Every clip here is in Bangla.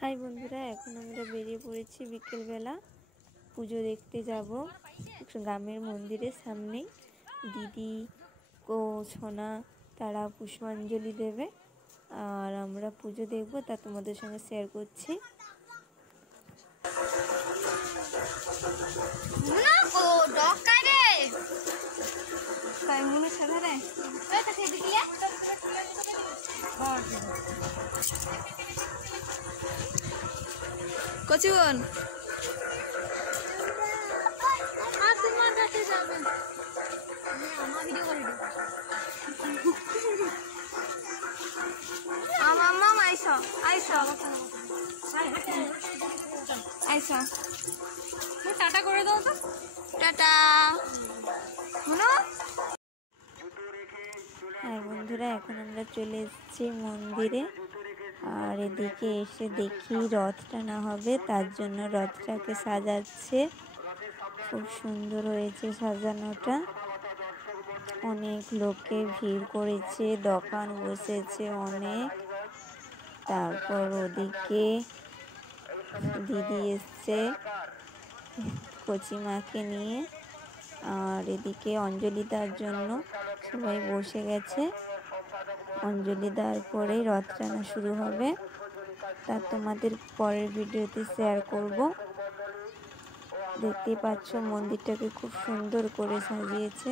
হাই বন্ধুরা, এখন আমরা বেরিয়ে পড়েছি বিকেলবেলা পুজো দেখতে যাব গ্রামের মন্দিরের সামনেই। দিদি ও সোনা তারা পুষ্পাঞ্জলি দেবে আর আমরা পুজো দেখব, তা তোমাদের সঙ্গে শেয়ার করছি। কচিবন টাটা করে দাও তো, টাটা। হ্যাঁ বন্ধুরা, এখন আমরা চলে এসেছি মন্দিরে আর এদিকে এসে দেখি রথ টানা হবে, তার জন্য রথটাকে সাজাচ্ছে। খুব সুন্দর হয়েছে সাজানোটা, অনেক লোকে ভিড় করেছে, দোকান বসেছে অনেক। তারপর ওদিকে দিদি এসছে কচিমাকে নিয়ে, আর এদিকে অঞ্জলি দেওয়ার জন্য সবাই বসে গেছে। অঞ্জলি দেওয়ার পরেই রথ টানা শুরু হবে, তা তোমাদের পরের ভিডিওতে শেয়ার করব। দেখতেই পাচ্ছ মন্দিরটাকে খুব সুন্দর করে সাজিয়েছে।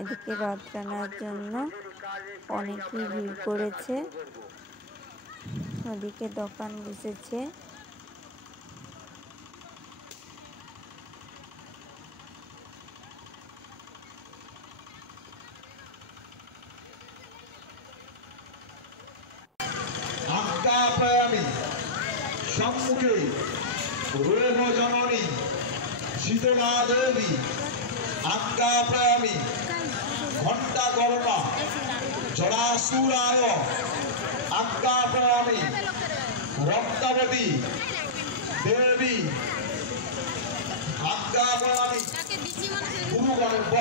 এদিকে রথ টানার জন্য অনেকেই ভিড় করেছে, ওদিকে দোকান বসেছে। আজ্ঞাপ্রয়ামি সম্মুখে রোগ জননী শীতলা দেবী, আজ্ঞাপ্রয়ামি ঘণ্টা গরমা জলাসুরায়, আজ্ঞাপ্রয়ামি রক্তাবতী দেবী, আজ্ঞাপ্রয়ামি গুরুগর্ভ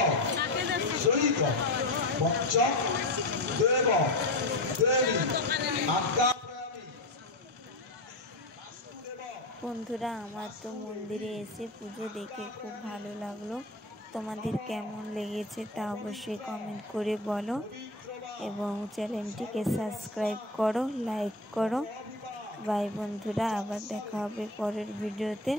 সহিত পঞ্চ দেব দেবী, আজ্ঞা। বন্ধুরা, আমার তো মন্দিরে এসে পুজো দেখে খুব ভালো লাগলো। তোমাদের কেমন লেগেছে তা অবশ্যই কমেন্ট করে বলো এবং চ্যানেলটিকে সাবস্ক্রাইব করো, লাইক করো। বাই বন্ধুরা, আবার দেখা হবে পরের ভিডিওতে।